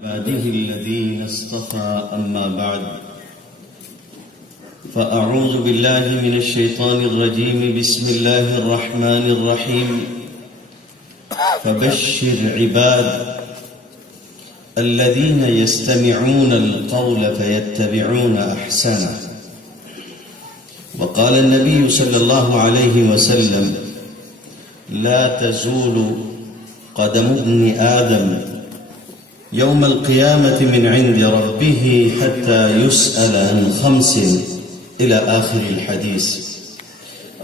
عباده الذين اصطفى أما بعد فأعوذ بالله من الشيطان الرجيم بسم الله الرحمن الرحيم فبشر عباد الذين يستمعون القول فيتبعون أحسنه وقال النبي صلى الله عليه وسلم لا تزول قدم ابن آدم يوم القيامة من عند ربه حتى يسأل عن 5 إلى آخر الحديث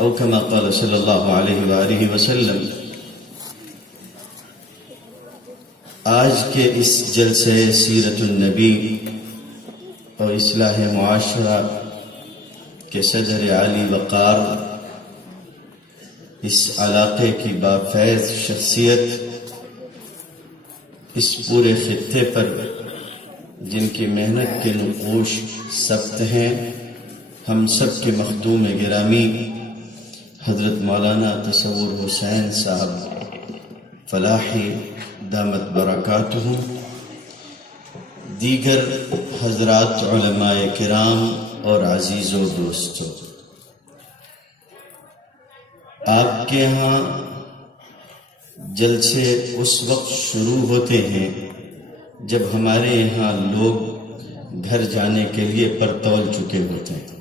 أو كما قال صلى الله عليه وآله وسلم۔ آج کے اس جلسے سیرت النبی اور اصلاح معاشرہ کے صدر عالی وقار، اس علاقے کی بافیض شخصیت، اس پورے خطے پر جن کی محنت کے نقوش ثبت ہیں، ہم سب کے مخدوم گرامی حضرت مولانا تصور حسین صاحب فلاحی دامت برکاتہ، دیگر حضرات علماء کرام اور عزیزوں دوستوں، آپ کے ہاں جلسے اس وقت شروع ہوتے ہیں جب ہمارے یہاں لوگ گھر جانے کے لیے پرتول چکے ہوتے ہیں۔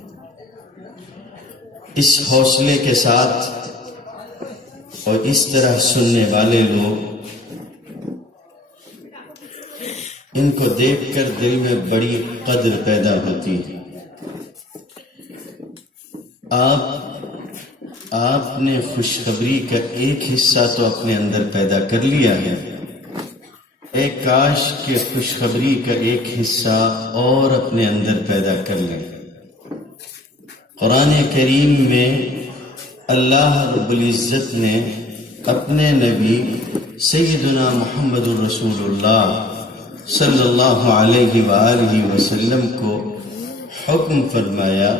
اس حوصلے کے ساتھ اور اس طرح سننے والے لوگ، ان کو دیکھ کر دل میں بڑی قدر پیدا ہوتی ہے۔ آپ نے خوشخبری کا ایک حصہ تو اپنے اندر پیدا کر لیا ہے، ایک کاش کہ خوشخبری کا ایک حصہ اور اپنے اندر پیدا کر لیں۔ قرآن کریم میں اللہ رب العزت نے اپنے نبی سیدنا محمد الرسول اللہ صلی اللہ علیہ وآلہ وسلم کو حکم فرمایا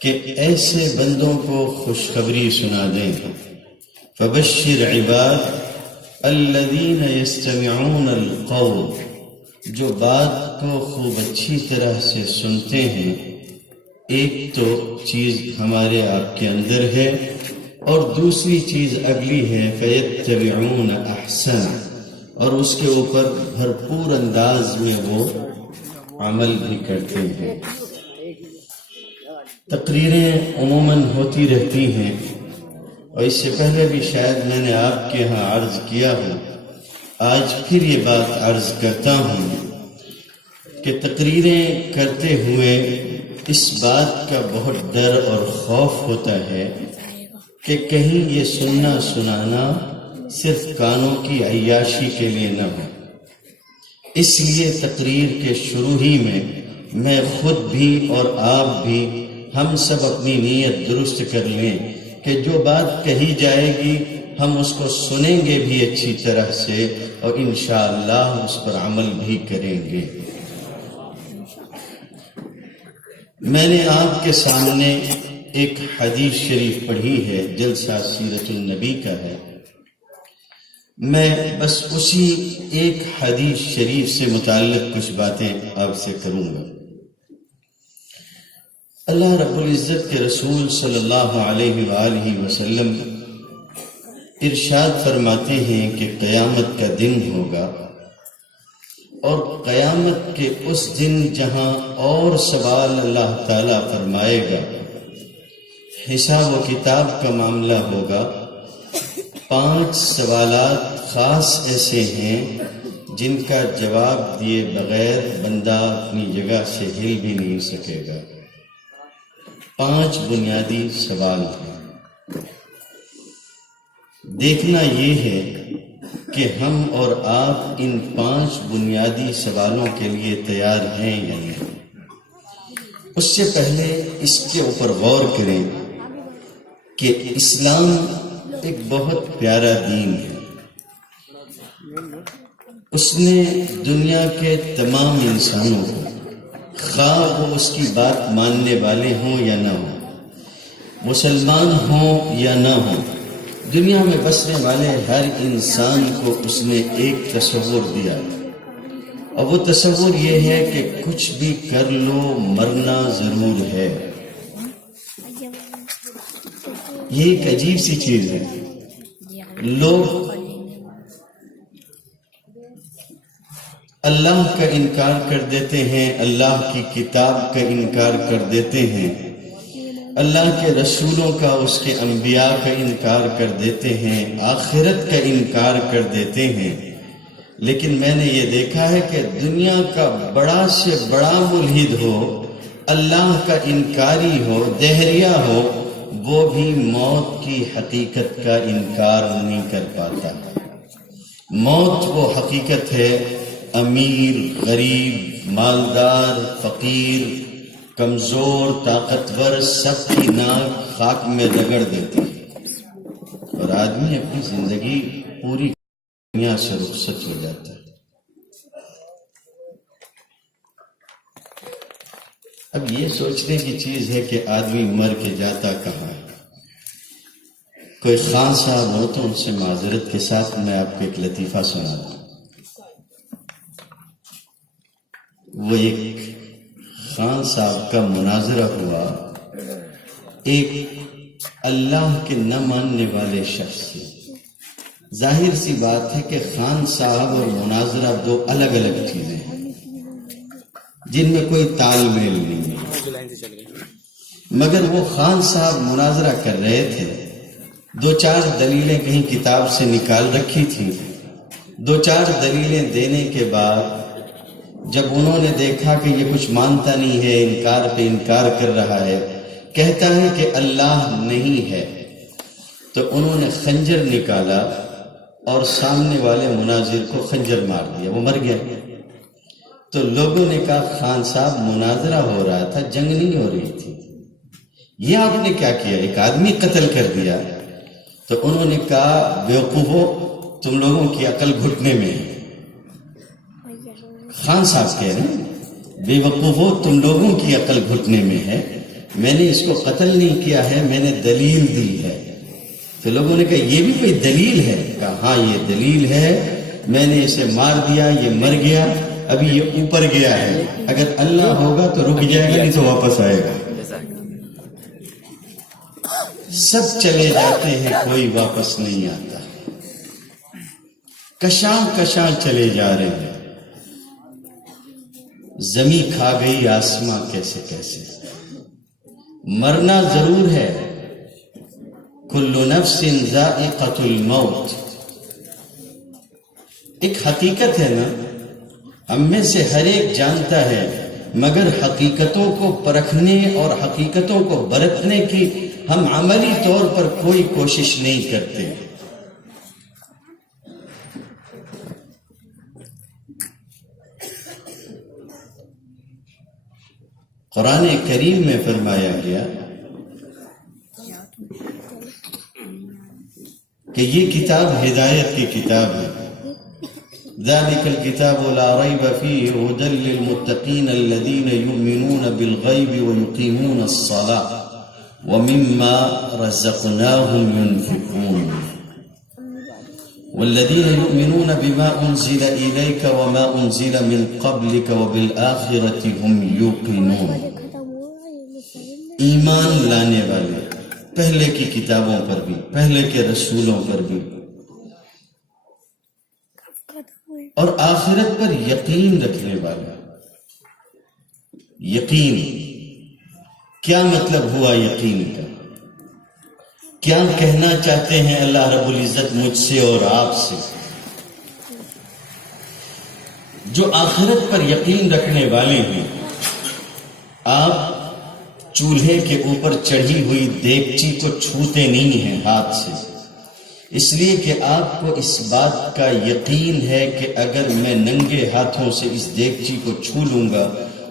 کہ ایسے بندوں کو خوشخبری سنا دیں، فبشر عباد الذین یستمعون القول، جو بات کو خوب اچھی طرح سے سنتے ہیں۔ ایک تو چیز ہمارے آپ کے اندر ہے اور دوسری چیز اگلی ہے فیتبعون احسن، اور اس کے اوپر بھرپور انداز میں وہ عمل بھی کرتے ہیں۔ تقریریں عموماً ہوتی رہتی ہیں اور اس سے پہلے بھی شاید میں نے آپ کے ہاں عرض کیا ہو، آج پھر یہ بات عرض کرتا ہوں کہ تقریریں کرتے ہوئے اس بات کا بہت ڈر اور خوف ہوتا ہے کہ کہیں یہ سننا سنانا صرف کانوں کی عیاشی کے لیے نہ ہو۔ اس لیے تقریر کے شروع ہی میں خود بھی اور آپ بھی ہم سب اپنی نیت درست کر لیں کہ جو بات کہی جائے گی ہم اس کو سنیں گے بھی اچھی طرح سے اور انشاءاللہ اس پر عمل بھی کریں گے۔ میں نے آپ کے سامنے ایک حدیث شریف پڑھی ہے، جلسہ سیرت النبی کا ہے۔ میں بس اسی ایک حدیث شریف سے متعلق کچھ باتیں آپ سے کروں گا۔ اللہ رب العزت کے رسول صلی اللہ علیہ وآلہ وسلم ارشاد فرماتے ہیں کہ قیامت کا دن ہوگا، اور قیامت کے اس دن جہاں اور سوال اللہ تعالیٰ فرمائے گا، حساب و کتاب کا معاملہ ہوگا۔ 5 سوالات خاص ایسے ہیں جن کا جواب دیے بغیر بندہ اپنی جگہ سے ہل بھی نہیں سکے گا۔ 5 بنیادی سوال ہیں۔ دیکھنا یہ ہے کہ ہم اور آپ ان 5 بنیادی سوالوں کے لیے تیار ہیں یا نہیں۔ اس سے پہلے اس کے اوپر غور کریں کہ اسلام ایک بہت پیارا دین ہے۔ اس نے دنیا کے تمام انسانوں کو، خواہ وہ اس کی بات ماننے والے ہوں یا نہ ہوں، مسلمان ہوں یا نہ ہوں، دنیا میں بسنے والے ہر انسان کو اس نے ایک تصور دیا، اور وہ تصور یہ ہے کہ کچھ بھی کر لو مرنا ضرور ہے. یہ ایک عجیب سی چیز ہے. لوگ اللہ کا انکار کر دیتے ہیں، اللہ کی کتاب کا انکار کر دیتے ہیں، اللہ کے رسولوں کا، اس کے انبیاء کا انکار کر دیتے ہیں، آخرت کا انکار کر دیتے ہیں. لیکن میں نے یہ دیکھا ہے کہ دنیا کا بڑا سے بڑا ملحد ہو، اللہ کا انکاری ہو، دہریہ ہو، وہ بھی موت کی حقیقت کا انکار نہیں کر پاتا. موت وہ حقیقت ہے. امیر، غریب، مالدار، فقیر، کمزور، طاقتور، سب کی ناک خاک میں رگڑ دیتی ہے اور آدمی اپنی زندگی پوری دنیا سے رخصت ہو جاتا ہے. اب یہ سوچنے کی چیز ہے کہ آدمی مر کے جاتا کہاں ہے. کوئی خان صاحب ہو تو ان سے معذرت کے ساتھ میں آپ کو ایک لطیفہ سنا دوں. وہ ایک خان صاحب کا مناظرہ ہوا ایک اللہ کے نہ ماننے والے شخص سے. ظاہر سی بات ہے کہ خان صاحب اور مناظرہ دو الگ الگ چیزیں ہیں جن میں کوئی تال میل نہیں ہے. مگر وہ خان صاحب مناظرہ کر رہے تھے، دو چار دلیلیں کہیں کتاب سے نکال رکھی تھی. دو چار دلیلیں دینے کے بعد جب انہوں نے دیکھا کہ یہ کچھ مانتا نہیں ہے، انکار پہ انکار کر رہا ہے، کہتا ہے کہ اللہ نہیں ہے، تو انہوں نے خنجر نکالا اور سامنے والے مناظر کو خنجر مار دیا، وہ مر گیا. تو لوگوں نے کہا خان صاحب مناظرہ ہو رہا تھا، جنگ نہیں ہو رہی تھی، یہ آپ نے کیا کیا، ایک آدمی قتل کر دیا. تو انہوں نے کہا بیوقوفو، تم لوگوں کی عقل گھٹنے میں ہے. خان صاحب کہہ رہے ہیں بے وقوفو، تم لوگوں کی عقل گھٹنے میں ہے، میں نے اس کو قتل نہیں کیا ہے، میں نے دلیل دی ہے. تو لوگوں نے کہا یہ بھی کوئی دلیل ہے؟ کہا ہاں یہ دلیل ہے، میں نے اسے مار دیا، یہ مر گیا، ابھی یہ اوپر گیا ہے، اگر اللہ ہوگا تو رک جائے گا، نہیں تو واپس آئے گا. سب چلے جاتے ہیں، کوئی واپس نہیں آتا. کشاں کشاں چلے جا رہے ہیں. زمین کھا گئی آسماں کیسے کیسے. مرنا ضرور ہے. کل نفس ذائقۃ الموت، ایک حقیقت ہے نا، ہم میں سے ہر ایک جانتا ہے، مگر حقیقتوں کو پرکھنے اور حقیقتوں کو برتنے کی ہم عملی طور پر کوئی کوشش نہیں کرتے. قرآن کریم میں فرمایا گیا کہ یہ کتاب ہدایت کی کتاب ہے. ذالک الکتاب لا ریب فیہ ھدی للمتقین الذین یؤمنون بالغیب ویقیمون الصلاۃ ومما رزقناہم ينفقون والذین یؤمنون بما انزل الیک وما انزل من قبلک وبالآخرۃ ھم یوقنون. ایمان لانے والے، پہلے کی کتابوں پر بھی، پہلے کے رسولوں پر بھی، اور آخرت پر یقین رکھنے والا. یقین کیا مطلب ہوا یقین کا؟ کیا کہنا چاہتے ہیں اللہ رب العزت مجھ سے اور آپ سے؟ جو آخرت پر یقین رکھنے والے ہیں، آپ چولہے کے اوپر چڑھی ہوئی دیگچی کو چھوتے نہیں ہیں ہاتھ سے، اس لیے کہ آپ کو اس بات کا یقین ہے کہ اگر میں ننگے ہاتھوں سے اس دیگچی کو چھو لوں گا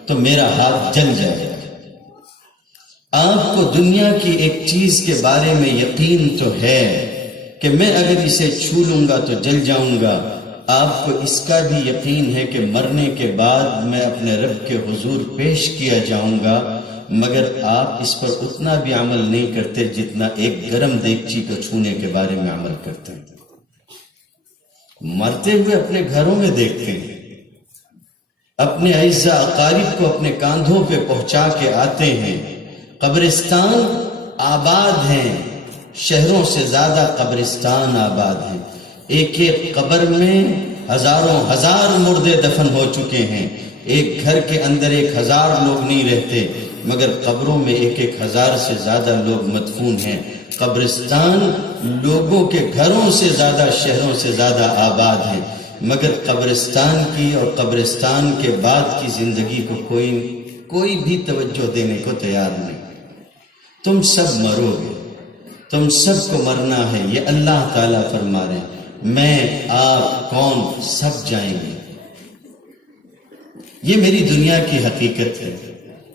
تو میرا ہاتھ جل جائے گا. آپ کو دنیا کی ایک چیز کے بارے میں یقین تو ہے کہ میں اگر اسے چھو لوں گا تو جل جاؤں گا. آپ کو اس کا بھی یقین ہے کہ مرنے کے بعد میں اپنے رب کے حضور پیش کیا جاؤں گا، مگر آپ اس پر اتنا بھی عمل نہیں کرتے جتنا ایک گرم دیگچی کو چھونے کے بارے میں عمل کرتے ہیں. مرتے ہوئے اپنے گھروں میں دیکھتے ہیں اپنے اعزاء اقارب کو اپنے کاندھوں پہ پہنچا کے آتے ہیں۔ قبرستان آباد ہیں، شہروں سے زیادہ قبرستان آباد ہیں۔ ایک ایک قبر میں ہزاروں ہزار مردے دفن ہو چکے ہیں۔ ایک گھر کے اندر 1000 لوگ نہیں رہتے، مگر قبروں میں 1000 سے زیادہ لوگ مدفون ہیں۔ قبرستان لوگوں کے گھروں سے زیادہ، شہروں سے زیادہ آباد ہیں، مگر قبرستان کی اور قبرستان کے بعد کی زندگی کو کوئی بھی توجہ دینے کو تیار نہیں۔ تم سب مرو گے، تم سب کو مرنا ہے، یہ اللہ تعالیٰ فرما رہے ہیں۔ میں، آپ، کون، سب جائیں گے۔ یہ میری دنیا کی حقیقت ہے،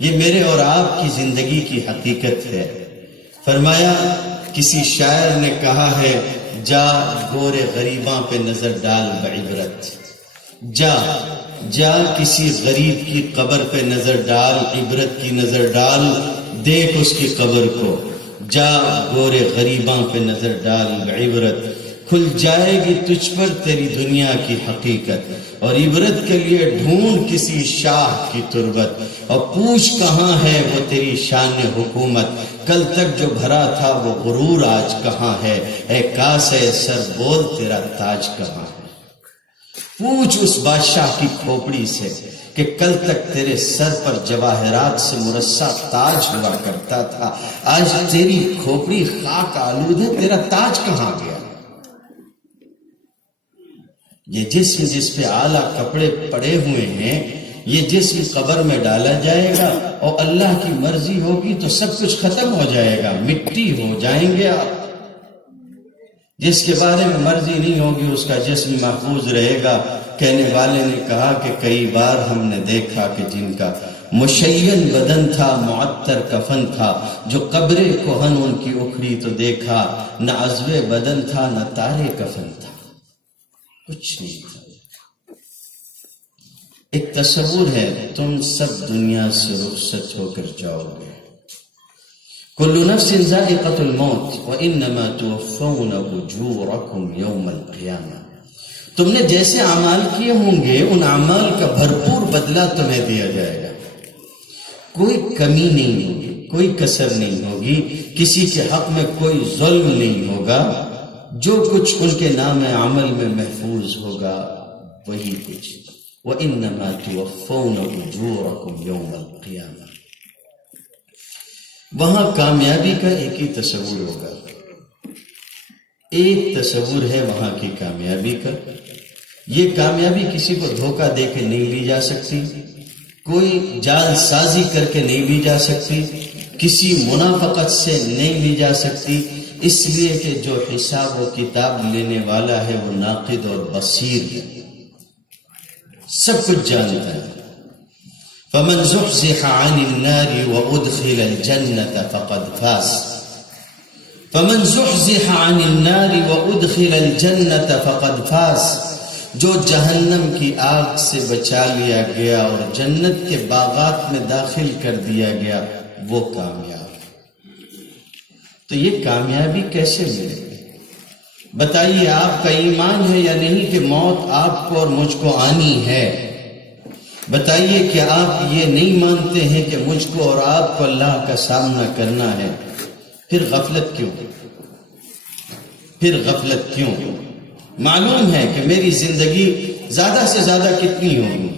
یہ میرے اور آپ کی زندگی کی حقیقت ہے۔ فرمایا، کسی شاعر نے کہا ہے، جا گورے غریباں پہ نظر ڈال بعبرت، جا کسی غریب کی قبر پہ نظر ڈال، عبرت کی نظر ڈال، دیکھ اس کی قبر کو، جا گورے غریباں پہ نظر ڈال بعبرت، کھل جائے گی تجھ پر تیری دنیا کی حقیقت، اور عبرت کے لیے ڈھونڈ کسی شاہ کی تربت، اور پوچھ کہاں ہے وہ تیری شان حکومت، کل تک جو بھرا تھا وہ غرور آج کہاں ہے، اے کاسے سر بول تیرا تاج کہاں ہے۔ پوچھ اس بادشاہ کی کھوپڑی سے کہ کل تک تیرے سر پر جواہرات سے مرصع تاج ہوا کرتا تھا، آج تیری کھوپڑی خاک آلود ہے، تیرا تاج کہاں گیا؟ یہ جسم جس پہ اعلیٰ کپڑے پڑے ہوئے ہیں، یہ جسم قبر میں ڈالا جائے گا، اور اللہ کی مرضی ہوگی تو سب کچھ ختم ہو جائے گا، مٹی ہو جائیں گے آپ۔ جس کے بارے میں مرضی نہیں ہوگی اس کا جسم محفوظ رہے گا۔ کہنے والے نے کہا کہ کئی بار ہم نے دیکھا کہ جن کا مشین بدن تھا، معطر کفن تھا، جو قبر کوہن ان کی اکھڑی تو دیکھا، نہ عزو بدن تھا نہ تارے کفن تھا، کچھ نہیں تھا۔ ایک تصور ہے تم سب دنیا سے رخصت ہو کر جاؤ گے۔ کل نفس ذائقۃ الموت وانما توفون اجورکم یوم القیامہ۔ تم نے جیسے اعمال کیے ہوں گے ان اعمال کا بھرپور بدلہ تمہیں دیا جائے گا، کوئی کمی نہیں ہوگی، کوئی کسر نہیں ہوگی، کسی کے حق میں کوئی ظلم نہیں ہوگا، جو کچھ ان کے نام عمل میں محفوظ ہوگا وہی کچھ۔ وَإِنَّمَا تُوَفَّوْنَ أُجُورَكُمْ يَوْمَ الْقِيَامَةِ۔ وہاں کامیابی کا ایک ہی تصور ہوگا، ایک تصور ہے وہاں کی کامیابی کا۔ یہ کامیابی کسی کو دھوکہ دے کے نہیں لی جا سکتی، کوئی جال سازی کر کے نہیں لی جا سکتی، کسی منافقت سے نہیں لی جا سکتی، اس لیے کہ جو حساب و کتاب لینے والا ہے وہ ناقد اور بصیر ہے، سب کچھ جانتا ہے۔ فَمَنْ زُحْزِحَ عَنِ النَّارِ وَأُدْخِلَ الْجَنَّةَ فَقَدْ فَازَ۔ فَمَنْ زُحْزِحَ عَنِ النَّارِ وَأُدْخِلَ الْجَنَّةَ فَقَدْ فَازَ۔ جو جہنم کی آگ سے بچا لیا گیا اور جنت کے باغات میں داخل کر دیا گیا وہ کامیاب۔ تو یہ کامیابی کیسے ملے گی؟ بتائیے، آپ کا ایمان ہے یا نہیں کہ موت آپ کو اور مجھ کو آنی ہے؟ بتائیے کہ آپ یہ نہیں مانتے ہیں کہ مجھ کو اور آپ کو اللہ کا سامنا کرنا ہے؟ پھر غفلت کیوں؟ پھر غفلت کیوں؟ معلوم ہے کہ میری زندگی زیادہ سے زیادہ کتنی ہوگی،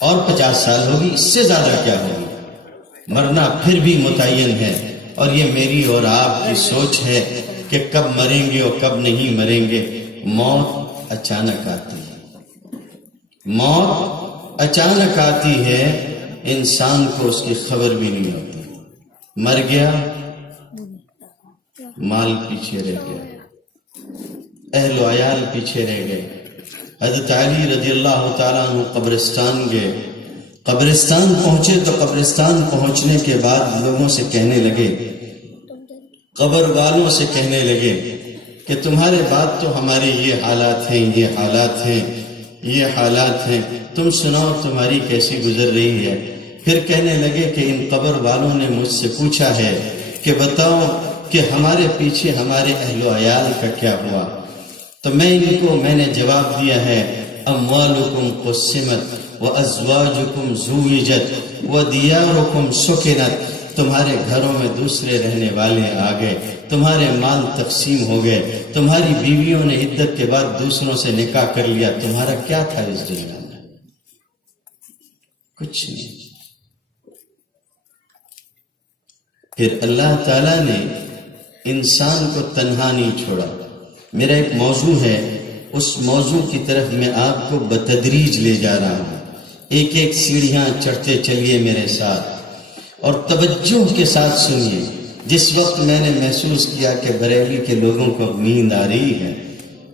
اور 50 سال ہوگی، اس سے زیادہ کیا ہوگی، مرنا پھر بھی متعین ہے، اور یہ میری اور آپ کی سوچ ہے کہ کب مریں گے اور کب نہیں مریں گے۔ موت اچانک آتی ہے، موت اچانک آتی ہے، انسان کو اس کی خبر بھی نہیں ہوتی۔ مر گیا، مال پیچھے رہ گیا، اہل و عیال پیچھے رہ گئے۔ حضرت علی رضی اللہ تعالیٰ عنہ قبرستان گئے، قبرستان پہنچے تو قبرستان پہنچنے کے بعد لوگوں سے کہنے لگے، قبر والوں سے کہنے لگے کہ تمہارے بعد تو ہمارے یہ حالات ہیں، یہ حالات ہیں، یہ حالات ہیں، تم سناؤ تمہاری کیسی گزر رہی ہے۔ پھر کہنے لگے کہ ان قبر والوں نے مجھ سے پوچھا ہے کہ بتاؤ کہ ہمارے پیچھے ہمارے اہل و عیال کا کیا ہوا؟ تو میں نے جواب دیا ہے، اموالکم قسمت وَأَزْوَاجُكُمْ زُوِّجَتْ وَدِيَارُكُمْ سُكِنَتْ، تمہارے گھروں میں دوسرے رہنے والے آ گئے، تمہارے مال تقسیم ہو گئے، تمہاری بیویوں نے عدت کے بعد دوسروں سے نکاح کر لیا، تمہارا کیا تھا اس دنیا میں؟ کچھ نہیں۔ پھر اللہ تعالیٰ نے انسان کو تنہا نہیں چھوڑا۔ میرا ایک موضوع ہے، اس موضوع کی طرف میں آپ کو بتدریج لے جا رہا ہوں، ایک ایک سیڑھیاں چڑھتے چلیے میرے ساتھ اور توجہ کے ساتھ سنیے۔ جس وقت میں نے محسوس کیا کہ بریلی کے لوگوں کو نیند آ رہی ہے،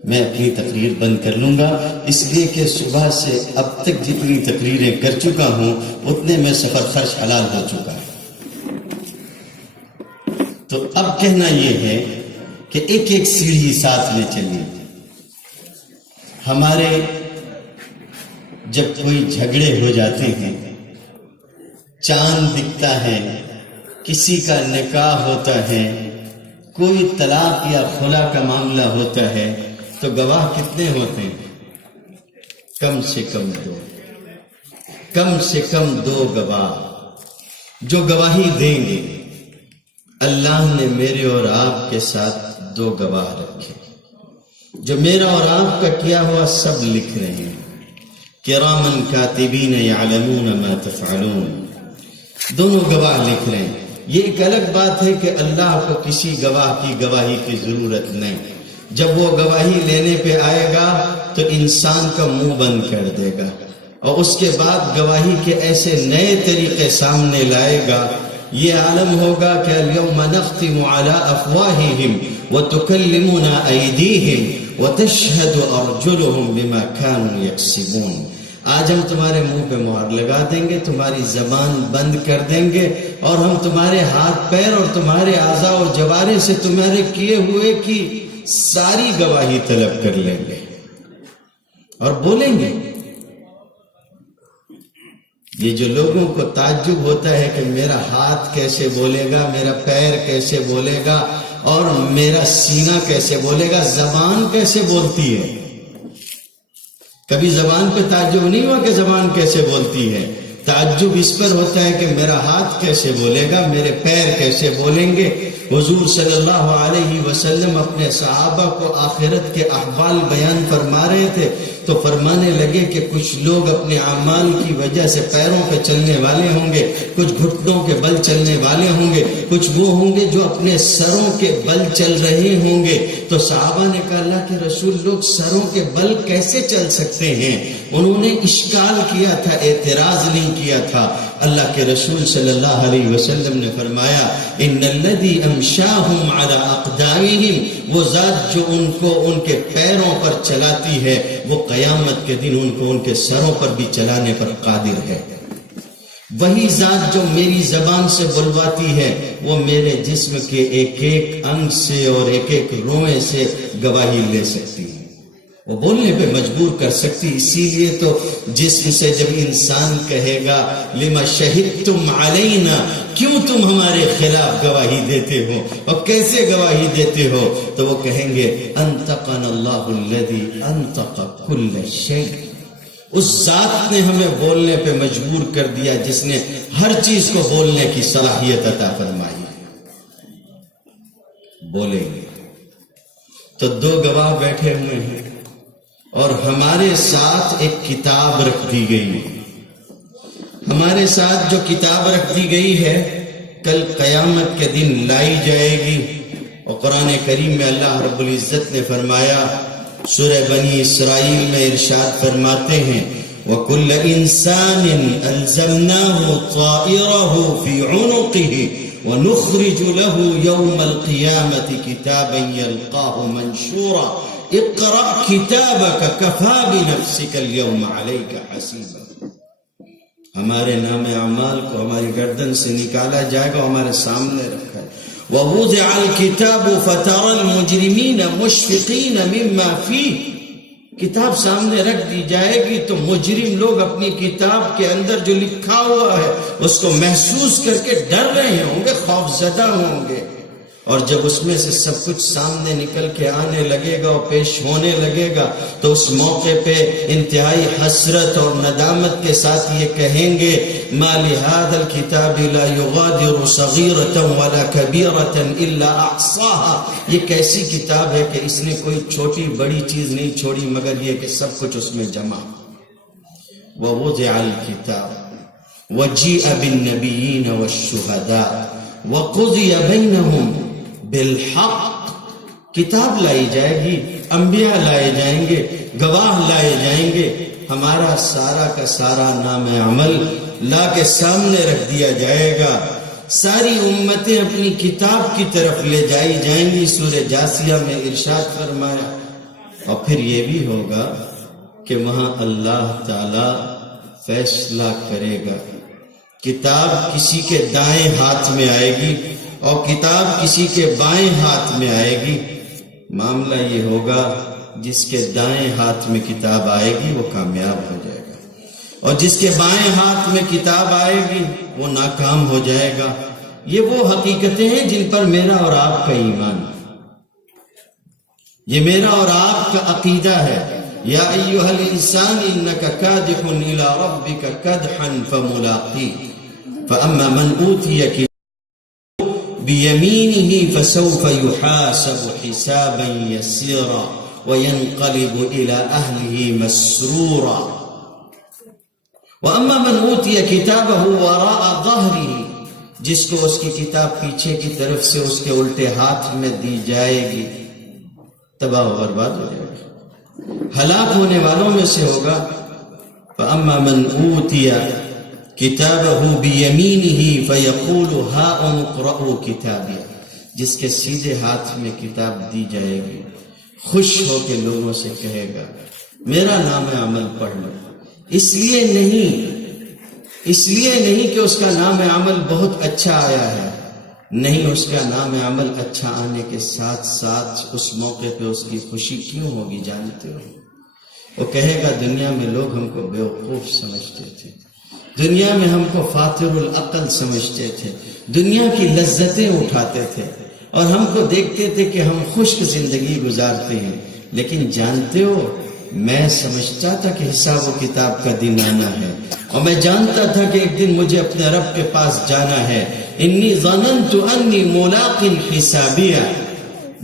میں اپنی تقریر بند کر لوں گا، اس لیے کہ صبح سے اب تک جتنی تقریریں کر چکا ہوں اتنے میں سفر خرچ حلال ہو چکا ہے۔ تو اب کہنا یہ ہے کہ ایک ایک سیڑھی ساتھ میں چلیے۔ ہمارے جب کوئی جھگڑے ہو جاتے ہیں، چاند دکھتا ہے، کسی کا نکاح ہوتا ہے، کوئی طلاق یا خلا کا معاملہ ہوتا ہے، تو گواہ کتنے ہوتے ہیں؟ کم سے کم دو، کم سے کم دو گواہ جو گواہی دیں گے۔ اللہ نے میرے اور آپ کے ساتھ دو گواہ رکھے جو میرا اور آپ کا کیا ہوا سب لکھ رہے ہیں۔ کرامن کاتبین یعلمون ما تفعلون، دونوں گواہ لکھ رہے ہیں۔ یہ ایک الگ بات ہے کہ اللہ کو کسی گواہ کی گواہی کی ضرورت نہیں، جب وہ گواہی لینے پہ آئے گا تو انسان کا منہ بند کر دے گا اور اس کے بعد گواہی کے ایسے نئے طریقے سامنے لائے گا۔ یہ عالم ہوگا کہ اليوم نختم على افواہہم وتکلمنا ایدیہم وتشہد ارجلہم بما كانوا یکسبون، آج ہم تمہارے منہ پہ مہر لگا دیں گے، تمہاری زبان بند کر دیں گے اور ہم تمہارے ہاتھ پیر اور تمہارے اعضاء اور جوارح سے تمہارے کیے ہوئے کی ساری گواہی طلب کر لیں گے اور بولیں گے۔ یہ جو لوگوں کو تعجب ہوتا ہے کہ میرا ہاتھ کیسے بولے گا، میرا پیر کیسے بولے گا اور میرا سینہ کیسے بولے گا، زبان کیسے بولتی ہے، کبھی زبان پہ تعجب نہیں ہوا کہ زبان کیسے بولتی ہے؟ تعجب اس پر ہوتا ہے کہ میرا ہاتھ کیسے بولے گا، میرے پیر کیسے بولیں گے۔ حضور صلی اللہ علیہ وسلم اپنے صحابہ کو آخرت کے احوال بیان فرما رہے تھے تو فرمانے لگے کہ کچھ لوگ اپنے اعمال کی وجہ سے پیروں پہ چلنے والے ہوں گے، کچھ گھٹنوں کے بل چلنے والے ہوں گے، کچھ وہ ہوں گے جو اپنے سروں کے بل چل رہے ہوں گے۔ تو صحابہ نے کہا اللہ کے رسول، لوگ سروں کے بل کیسے چل سکتے ہیں؟ انہوں نے اشکال کیا تھا، اعتراض نہیں کیا تھا۔ اللہ کے رسول صلی اللہ علیہ وسلم نے فرمایا ان الذی امشاہم علی اقدامہم، وہ ذات جو ان کو ان کے پیروں پر چلاتی ہے وہ قیامت کے دن ان کو ان کے سروں پر بھی چلانے پر قادر ہے۔ وہی ذات جو میری زبان سے بلواتی ہے وہ میرے جسم کے ایک ایک انگ سے اور ایک ایک روئے سے گواہی لے سکتی ہے، وہ بولنے پہ مجبور کر سکتی۔ اسی لیے تو جسم سے جب انسان کہے گا لما شہدتم علینا، کیوں تم ہمارے خلاف گواہی دیتے ہو اور کیسے گواہی دیتے ہو، تو وہ کہیں گے انطقنا اللہ الذی انطق کل شیء، اس ذات نے ہمیں بولنے پہ مجبور کر دیا جس نے ہر چیز کو بولنے کی صلاحیت عطا فرمائی۔ بولیں گے تو دو گواہ بیٹھے ہوئے ہیں اور ہمارے ساتھ ایک کتاب رکھ دی گئی ہے۔ ہمارے ساتھ جو کتاب رکھ دی گئی ہے کل قیامت کے دن لائی جائے گی، اور قرآن کریم میں اللہ رب العزت نے فرمایا، سورہ بنی اسرائیل میں ارشاد فرماتے ہیں وَكُلَّ إِنسَانٍ أَلْزَمْنَاهُ طَائِرَهُ فِي عُنُقِهِ وَنُخْرِجُ لَهُ يَوْمَ الْقِيَامَةِ كِتَابًا يَلْقَاهُ مَنْشُورًا اقرأ كِتَابَكَ كَفَى بِنَفْسِكَ الْيَوْمَ عَلَيْكَ حَسِيبًا، ہمارے نام اعمال کو ہماری گردن سے نکالا جائے گا، ہمارے سامنے رکھا ہے۔ وَوُضِعَ الْكِتَابُ فَتَرَى الْمُجْرِمِينَ مُشْفِقِينَ مِمَّا فِيهِ، کتاب سامنے رکھ دی جائے گی تو مجرم لوگ اپنی کتاب کے اندر جو لکھا ہوا ہے اس کو محسوس کر کے ڈر رہے ہوں گے، خوف زدہ ہوں گے۔ اور جب اس میں سے سب کچھ سامنے نکل کے آنے لگے گا اور پیش ہونے لگے گا تو اس موقع پہ انتہائی حسرت اور ندامت کے ساتھ یہ کہیں گے ما لهذا الكتاب لا يغادر صغيرة ولا كبيرة الا احصاها، یہ کیسی کتاب ہے کہ اس نے کوئی چھوٹی بڑی چیز نہیں چھوڑی مگر یہ کہ سب کچھ اس میں جمع۔ ووضع الكتاب وجيء بالنبيين والشهداء وقضي بينهم بالحق، کتاب لائی جائے گی، انبیاء لائے جائیں گے، گواہ لائے جائیں گے، ہمارا سارا کا سارا نام عمل لا کے سامنے رکھ دیا جائے گا، ساری امتیں اپنی کتاب کی طرف لے جائی جائیں گی۔ سورہ جاسیہ میں ارشاد فرمایا، اور پھر یہ بھی ہوگا کہ وہاں اللہ تعالی فیصلہ کرے گا، کتاب کسی کے دائیں ہاتھ میں آئے گی اور کتاب کسی کے بائیں ہاتھ میں آئے گی۔ معاملہ یہ ہوگا جس کے دائیں ہاتھ میں کتاب آئے گی وہ کامیاب ہو جائے گا، اور جس کے بائیں ہاتھ میں کتاب آئے گی وہ ناکام ہو جائے گا۔ یہ وہ حقیقتیں ہیں جن پر میرا اور آپ کا ایمان، یہ میرا اور آپ کا عقیدہ ہے۔ یا ایھا الانسان انک کادح الی ربک کدحا فملاقیہ فاما من اوتی کتابہ بیمینہ فسوف یحاسب حسابا یسیرا وینقلب الی اہلہ مسرورا واما من اوتی کتابہ وراء ظہرہ، جس کو اس کی کتاب پیچھے کی طرف سے اس کے الٹے ہاتھ میں دی جائے گی تباہ و برباد ہو جائے گا، ہلاک ہونے والوں میں سے ہوگا۔ فَأَمَّا مَنْ أُوتِيَ كِتَابَهُ بِيَمِينِهِ فَيَقُولُ هَاؤُمُ اقْرَءُوا كِتَابِيَهْ، جس کے سیدھے ہاتھ میں کتاب دی جائے گی، خوش ہو کے لوگوں سے کہے گا میرا نام عمل پڑھ لو۔ اس لیے نہیں کہ اس کا نام عمل بہت اچھا آیا ہے، نہیں، اس کا نام عمل اچھا آنے کے ساتھ ساتھ اس موقع پہ اس کی خوشی کیوں ہوگی جانتے ہو؟ وہ کہے گا دنیا میں لوگ ہم کو بیوقوف سمجھتے تھے، دنیا میں ہم کو فاتر العقل سمجھتے تھے، دنیا کی لذتیں اٹھاتے تھے اور ہم کو دیکھتے تھے کہ ہم خشک زندگی گزارتے ہیں، لیکن جانتے ہو میں سمجھتا تھا کہ حساب و کتاب کا دن آنا ہے، اور میں جانتا تھا کہ ایک دن مجھے اپنے رب کے پاس جانا ہے۔ انی ظننت انی ملاق حسابیہ،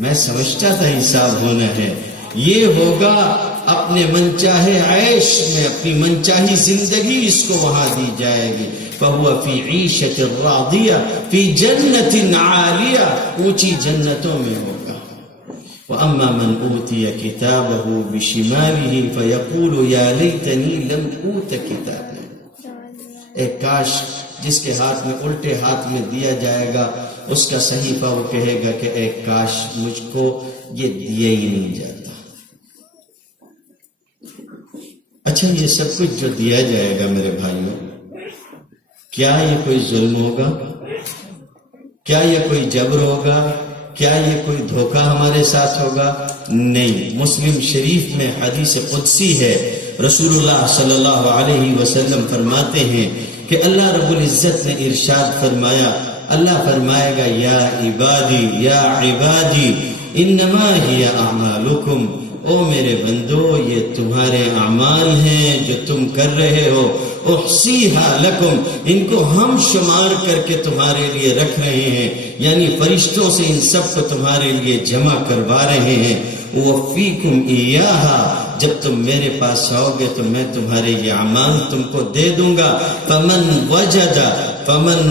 میں سمجھتا تھا حساب ہونا ہے، یہ ہوگا اپنے منچاہے عیش میں، اپنی منچاہی زندگی اس کو وہاں دی جائے گی۔ فَهُوَ فِي عِيشَةٍ رَاضِيَةٍ فِي جَنَّةٍ عَالِيَةٍ، اونچی جنتوں میں ہوگا۔ وَأَمَّا مَنْ أُوتِيَ كِتَابَهُ بِشِمَالِهِ فَيَقُولُ يَا لَيْتَنِي لَمْ أُوتَ كِتَابِيَهْ، ایک کاش جس کے ہاتھ میں الٹے ہاتھ میں دیا جائے گا اس کا صحیفہ وہ کہے گا کہ ایک کاش مجھ کو یہ دیا ہی نہیں جاتا۔ اچھا، یہ سب کچھ جو دیا جائے گا میرے بھائیوں، کیا یہ کوئی ظلم ہوگا؟ کیا یہ کوئی جبر ہوگا؟ کیا یہ کوئی دھوکہ ہمارے ساتھ ہوگا؟ نہیں۔ مسلم شریف میں حدیث قدسی ہے، رسول اللہ صلی اللہ علیہ وسلم فرماتے ہیں کہ اللہ رب العزت نے ارشاد فرمایا، اللہ فرمائے گا یا عبادی یا عبادی انما ہی اعمالکم، او میرے بندو یہ تمہارے اعمال ہیں جو تم کر رہے ہو، احصیہا لکم، ان کو ہم شمار کر کے تمہارے لیے رکھ رہے ہیں، یعنی فرشتوں سے ان سب کو تمہارے لیے جمع کروا رہے ہیں۔ وفیکم ایہا، جب تم میرے پاس آؤ گے تو میں تمہارے یہ اعمال تم کو دے دوں گا۔ فمن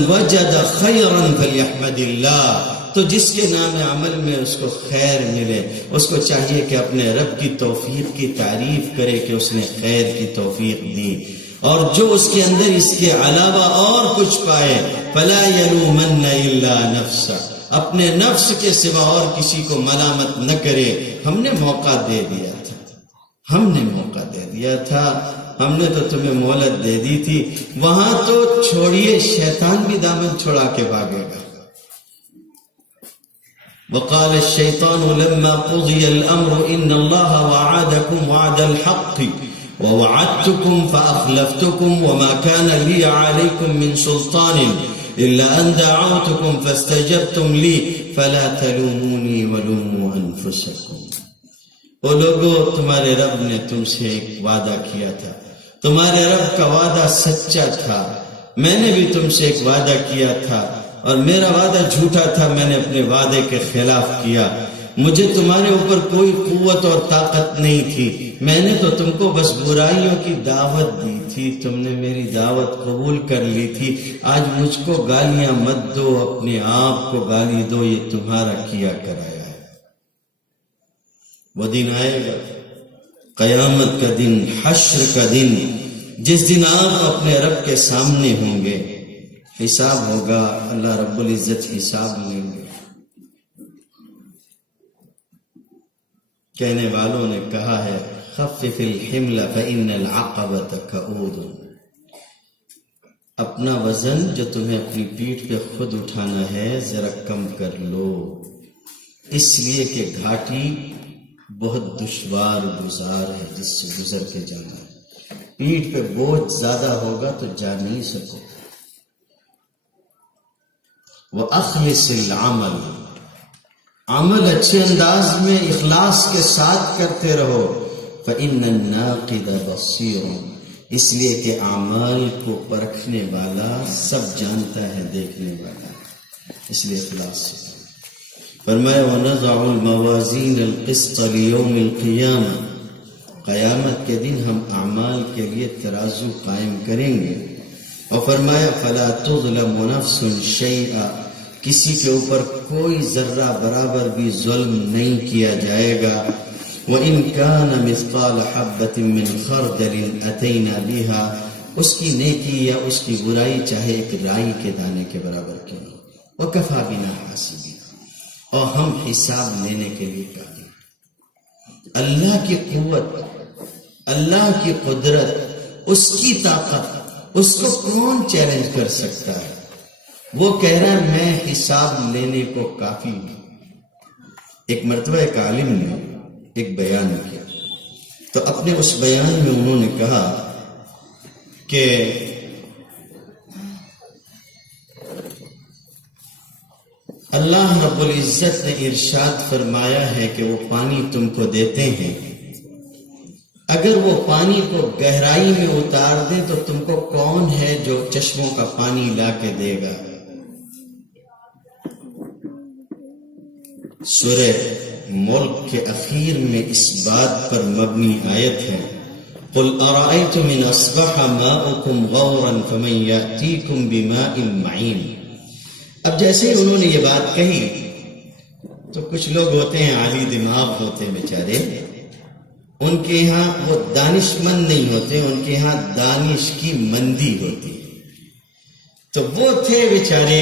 وجد خیرا فلیحمد اللہ، تو جس کے نام عمل میں اس کو خیر ملے اس کو چاہیے کہ اپنے رب کی توفیق کی تعریف کرے کہ اس نے خیر کی توفیق دی، اور جو اس کے اندر اس کے علاوہ اور کچھ پائے فلا یلومن الا نفسہ، اپنے نفس کے سوا اور کسی کو ملامت نہ کرے۔ ہم نے موقع دے دیا تھا، ہم نے موقع دے دیا تھا، ہم نے تو تمہیں مہلت دے دی تھی، وہاں تو چھوڑیے شیطان بھی دامن چھڑا کے بھاگے گا۔ وقال الشیطان لما قضی الامر ان اللہ وعدکم وعد الحق ووعدتکم فاخلفتکم وما كان لی علیکم من سلطان إلا أن دعوتكم فاستجبتم لي فلا تلوموني ولوموا أنفسكم. وہ لوگوں، تمہارے رب نے تم سے ایک وعدہ کیا تھا، تمہارے رب کا وعدہ سچا تھا، میں نے بھی تم سے ایک وعدہ کیا تھا اور میرا وعدہ جھوٹا تھا، میں نے اپنے وعدے کے خلاف کیا. مجھے تمہارے اوپر کوئی قوت اور طاقت نہیں تھی، میں نے تو تم کو بس برائیوں کی دعوت دی تھی، تم نے میری دعوت قبول کر لی تھی. آج مجھ کو گالیاں مت دو، اپنے آپ کو گالی دو، یہ تمہارا کیا کرایا ہے. وہ دن آئے گا، قیامت کا دن، حشر کا دن، جس دن آپ اپنے رب کے سامنے ہوں گے، حساب ہوگا، اللہ رب العزت حساب لیں گے. کہنے والوں نے کہا ہے خفف الحمل فإن العقبة كؤود. اپنا وزن جو تمہیں اپنی پیٹھ پہ خود اٹھانا ہے ذرا کم کر لو، اس لیے کہ گھاٹی بہت دشوار گزار ہے جس سے گزر کے جانا ہے. پیٹھ پہ بوجھ زیادہ ہوگا تو جا نہیں سکو. وَأَخْلِصِ الْعَمَلِ، عمل اچھے انداز میں اخلاص کے ساتھ کرتے رہو. فَإِنَّ النَّاقِدَ بَصِيرٌ، اس لیے کہ اعمال کو پرکھنے والا سب جانتا ہے، دیکھنے والا، اس لیے اخلاص سے. فرمایا وَنَضَعُ الْمَوَازِينَ الْقِسْطَ لِيَوْمِ الْقِيَامَةِ، قیامت کے دن ہم اعمال کے لیے ترازو قائم کریں گے. اور فرمایا فَلَا تُظْلَمُ نَفْسٌ شَيْئًا، کسی کے اوپر کوئی ذرہ برابر بھی ظلم نہیں کیا جائے گا. وَإِن كَانَ مِثْقَالَ حَبَّةٍ مِّنْ خَرْدَلٍ أَتَيْنَا بِهَا، اس کی نیکی یا اس کی برائی چاہے ایک رائی کے دانے کے برابر کیوں ہو. وَكَفَى بِنَا حَاسِبِينَ، اور ہم حساب لینے کے لیے کافی. اللہ کی قوت، اللہ کی قدرت، اس کی طاقت، اس کو کون چیلنج کر سکتا ہے؟ وہ کہہ رہا ہے میں حساب لینے کو کافی ہوں. ایک مرتبہ ایک عالم نے ایک بیان کیا، تو اپنے اس بیان میں انہوں نے کہا کہ اللہ رب العزت نے ارشاد فرمایا ہے کہ وہ پانی تم کو دیتے ہیں، اگر وہ پانی کو گہرائی میں اتار دیں تو تم کو کون ہے جو چشموں کا پانی لا کے دے گا؟ سورہ ملک کے اخیر میں اس بات پر مبنی آیت ہے قُلْ أَرَأَيْتُمْ إِنْ أَصْبَحَ مَاؤُكُمْ غَوْرًا فَمَنْ يَأْتِيكُمْ بِمَاءٍ مَعِينٍ. اب جیسے ہی انہوں نے یہ بات کہی تو کچھ لوگ ہوتے ہیں عالی دماغ ہوتے ہیں بیچارے، ان کے یہاں وہ دانش مند نہیں ہوتے، ان کے یہاں دانش کی مندی ہوتی ہے. تو وہ تھے بیچارے،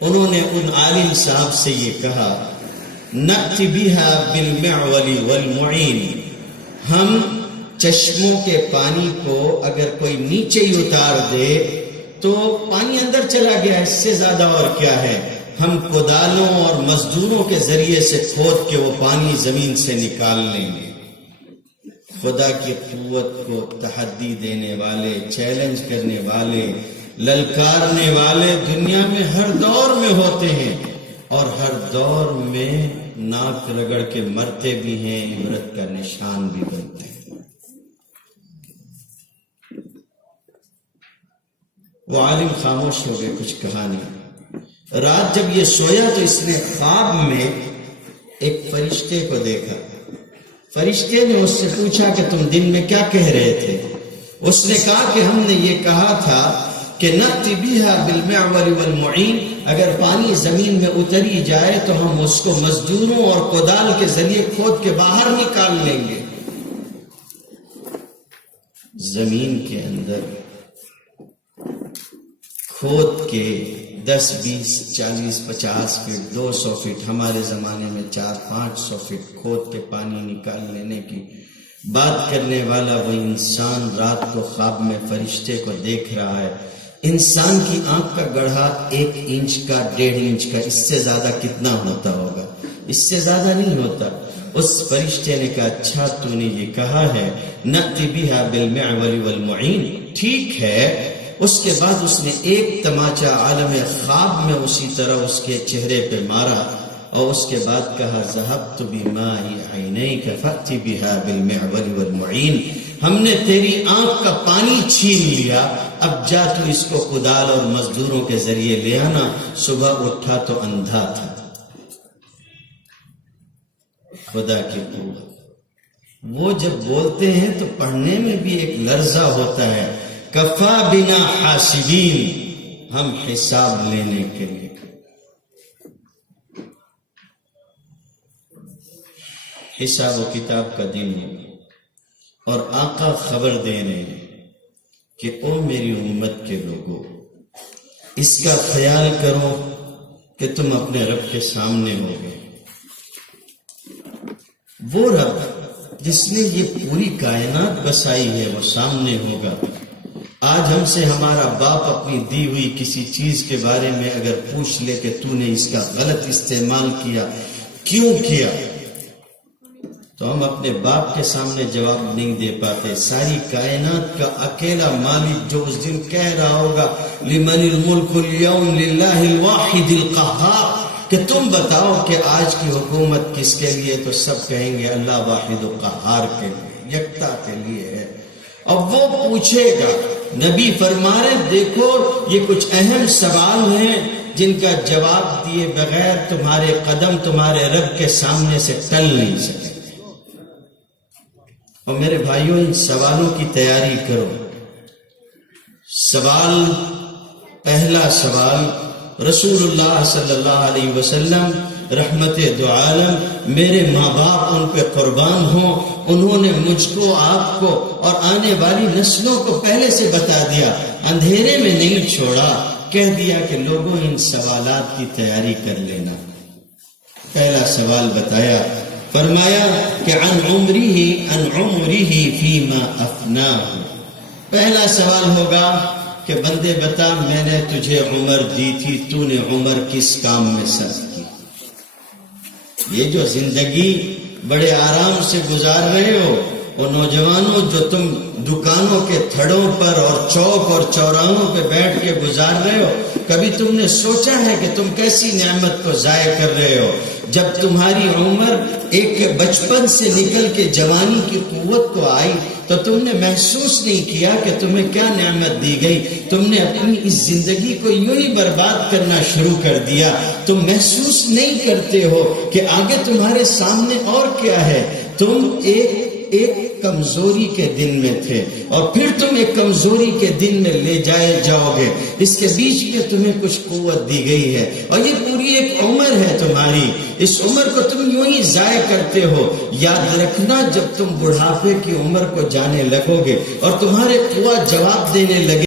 انہوں نے ان عالم صاحب سے یہ کہا نَأْتِ بِهَا بِالْمِعْوَلِ وَالْمُعِينِ، ہم چشموں کے پانی کو اگر کوئی نیچے ہی اتار دے تو پانی اندر چلا گیا، اس سے زیادہ اور کیا ہے. ہم کدالوں اور مزدوروں کے ذریعے سے کھود کے وہ پانی زمین سے نکال لیں گے. خدا کی قوت کو تحدی دینے والے، چیلنج کرنے والے، للکارنے والے دنیا میں ہر دور میں ہوتے ہیں، اور ہر دور میں ناک رگڑ کے مرتے بھی ہیں، عبرت کا نشان بھی بنتے ہیں. وہ عالم خاموش ہو گئے، کچھ کہا نہیں. رات جب یہ سویا تو اس نے خواب میں ایک فرشتے کو دیکھا. فرشتے نے اس سے پوچھا کہ تم دن میں کیا کہہ رہے تھے؟ اس نے کہا کہ ہم نے یہ کہا تھا کہ نَأْتِ بِهَا بِالْمِعْوَلِ وَالْمُعِينِ، اگر پانی زمین میں اتری جائے تو ہم اس کو مزدوروں اور کدال کے ذریعے کھود کے باہر نکال لیں گے. زمین کے اندر کھود کے 10 20 40 50 فٹ 200 فٹ، ہمارے زمانے میں 400-500 فٹ کھود کے پانی نکال لینے کی بات کرنے والا وہ انسان رات کو خواب میں فرشتے کو دیکھ رہا ہے. انسان کی آنکھ کا گڑھا 1 انچ کا 1.5 انچ کا، اس سے زیادہ کتنا ہوتا ہوگا؟ اس سے زیادہ نہیں ہوتا. اس فرشتے نے کہا اچھا تو نے یہ کہا ہے نَأْتِ بِهَا بِالْمِعْوَلِ وَالْمُعِينِ، ٹھیک ہے اس کے بعد اس نے ایک تماچا عالم خواب میں اسی طرح اس کے چہرے پہ مارا، اور اس کے بعد کہا ذهبت بماء عینیک فأت بها بالمعول والمعین، ہم نے تیری آنکھ کا پانی چھین لیا، اب جا تو اس کو کدال اور مزدوروں کے ذریعے لے آنا۔ صبح اٹھا تو اندھا تھا۔ خدا کی قوت، وہ جب بولتے ہیں تو پڑھنے میں بھی ایک لرزہ ہوتا ہے۔ کفا بنا حاسبین، ہم حساب لینے کے لیے۔ حساب و کتاب کا دن اور آقا خبر دے رہے ہیں کہ او میری امت کے لوگوں، اس کا خیال کرو کہ تم اپنے رب کے سامنے ہوگے۔ وہ رب جس نے یہ پوری کائنات بسائی ہے وہ سامنے ہوگا۔ آج ہم سے ہمارا باپ اپنی دی ہوئی کسی چیز کے بارے میں اگر پوچھ لے کہ تو نے اس کا غلط استعمال کیا، کیوں کیا، تو ہم اپنے باپ کے سامنے جواب نہیں دے پاتے۔ ساری کائنات کا اکیلا مالک جو اس دن کہہ رہا ہوگا لمن الملک اليوم للہ الواحد القہار، کہ تم بتاؤ کہ آج کی حکومت کس کے لیے، تو سب کہیں گے اللہ واحد القہار کے لیے، یکتا کے لیے ہے۔ اب وہ پوچھے گا، نبی فرما رہے دیکھو یہ کچھ اہم سوال ہیں جن کا جواب دیے بغیر تمہارے قدم تمہارے رب کے سامنے سے ٹل نہیں سکتے۔ اور میرے بھائیوں، ان سوالوں کی تیاری کرو۔ سوال، پہلا سوال، رسول اللہ صلی اللہ علیہ وسلم رحمت دو عالم، میرے ماں باپ ان پہ قربان ہوں، انہوں نے مجھ کو، آپ کو اور آنے والی نسلوں کو پہلے سے بتا دیا، اندھیرے میں نہیں چھوڑا، کہہ دیا کہ لوگوں ان سوالات کی تیاری کر لینا۔ پہلا سوال بتایا، فرمایا کہ عن عمرہ فیما افناہ، پہلا سوال ہوگا کہ بندے بتا میں نے تجھے عمر دی تھی، تو نے عمر کس کام میں صرف کی؟ یہ جو زندگی بڑے آرام سے گزار رہے ہو، وہ نوجوانوں جو تم دکانوں کے تھڑوں پر اور چوک اور چوراہوں پہ بیٹھ کے گزار رہے ہو، کبھی تم نے سوچا ہے کہ تم کیسی نعمت کو ضائع کر رہے ہو؟ جب تمہاری عمر ایک بچپن سے نکل کے جوانی کی قوت کو آئی تو تم نے محسوس نہیں کیا کہ تمہیں کیا نعمت دی گئی، تم نے اپنی اس زندگی کو یوں ہی برباد کرنا شروع کر دیا۔ تم محسوس نہیں کرتے ہو کہ آگے تمہارے سامنے اور کیا ہے۔ تم ایک کمزوری کے دن میں تھے اور پھر تم ایک کمزوری کے دن میں لے جائے جاؤ گے، اس کے بیچ میں تمہیں کچھ قوت دی گئی ہے، اور یہ پوری ایک عمر ہے تمہاری، اس عمر کو تم یوں ہی ضائع کرتے ہو۔ یاد رکھنا جب تم بڑھاپے کی عمر کو جانے لگو گے اور تمہارے قوت جواب دینے لگے